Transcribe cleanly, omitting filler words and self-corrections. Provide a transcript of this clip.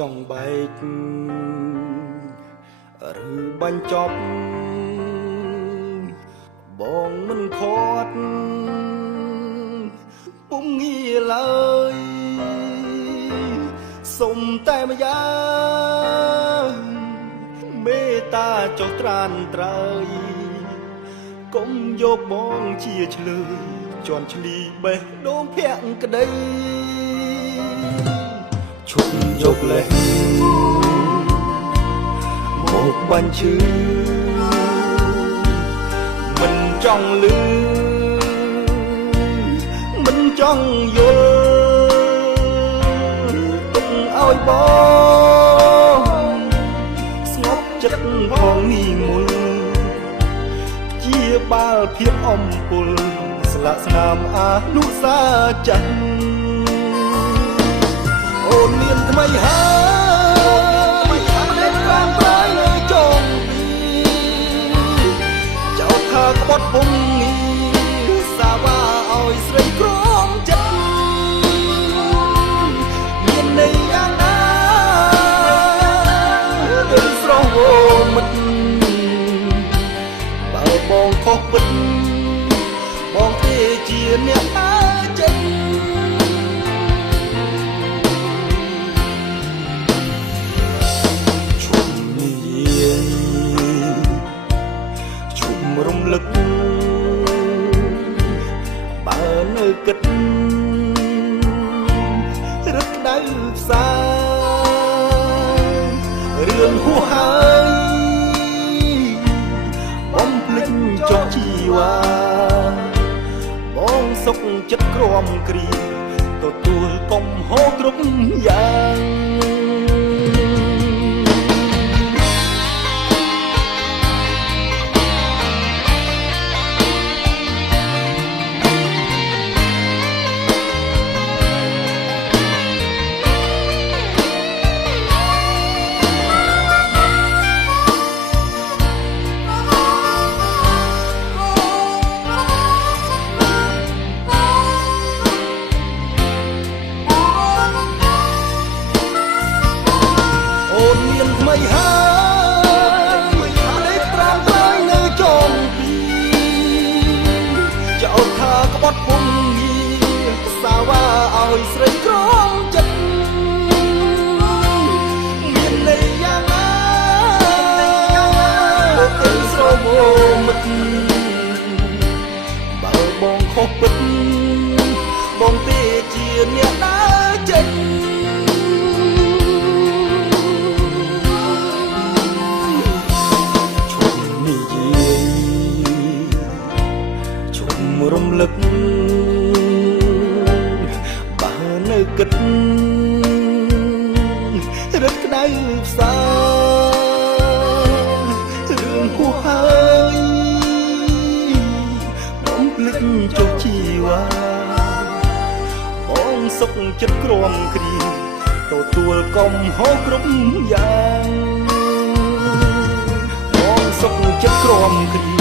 ចង់បែកឬបាញ់ចប់បងមិនខត់ពុំងាឡើយសុំតែម្យ៉ាងមេត្តាចុះត្រានត្រើយកុំយកបងជាឆ្លើយជន់ឆ្លីបេះដូងភាក់ក្តីឈប់យកលេសមកបាញ់ឈឺមិនចង់លឺមិនចង់យល់ទុកឲ្យបងស្ងប់ចិត្តផងនេះមុនជាបាល់ភាពអំពុលស្លាកស្នាមអានុសាចិនអូនមានថ្មីហើយតែក្រាមក្រោយនៅចុងពីចោលថាក្បត់ពុំនេះសាវ៉ាឲ្យស្រីក្រំចិត្តមានន័យយ៉ាងណាដឹងស្រស់អូមិត្តបើបងខុសពិតបងទេជាអ្នកអាចិនជុំនិយាយជុំរំលឹកបើនៅគិតរឹកដៅផ្សារឿងហួសហើយបំភ្លេចចុះជីវ៉ាបងសុខចិត្តក្រំគ្រីទទួលកំហុសគ្រប់យ៉ាងថ្មីហើយតែត្រាំក្រោយនៅចុងពីចោលថាក្បត់ពុំងារសាវ៉ាឲ្យស្រីក្រំចិត្តមានន័យយ៉ាងណាទៅស្រមោមិត្តបើបងខុសពិតបងទេជាអ្នកដើរចេញរំលឹកបើនៅគិតរឹកក្តៅផ្សារឿងហួសហើយបំភ្លេចចុះជីវ៉ាបងសុខចិត្តក្រំគ្រីទទួលកំហុសគ្រប់យ៉ាងបងសុខចិត្តក្រំគ្រី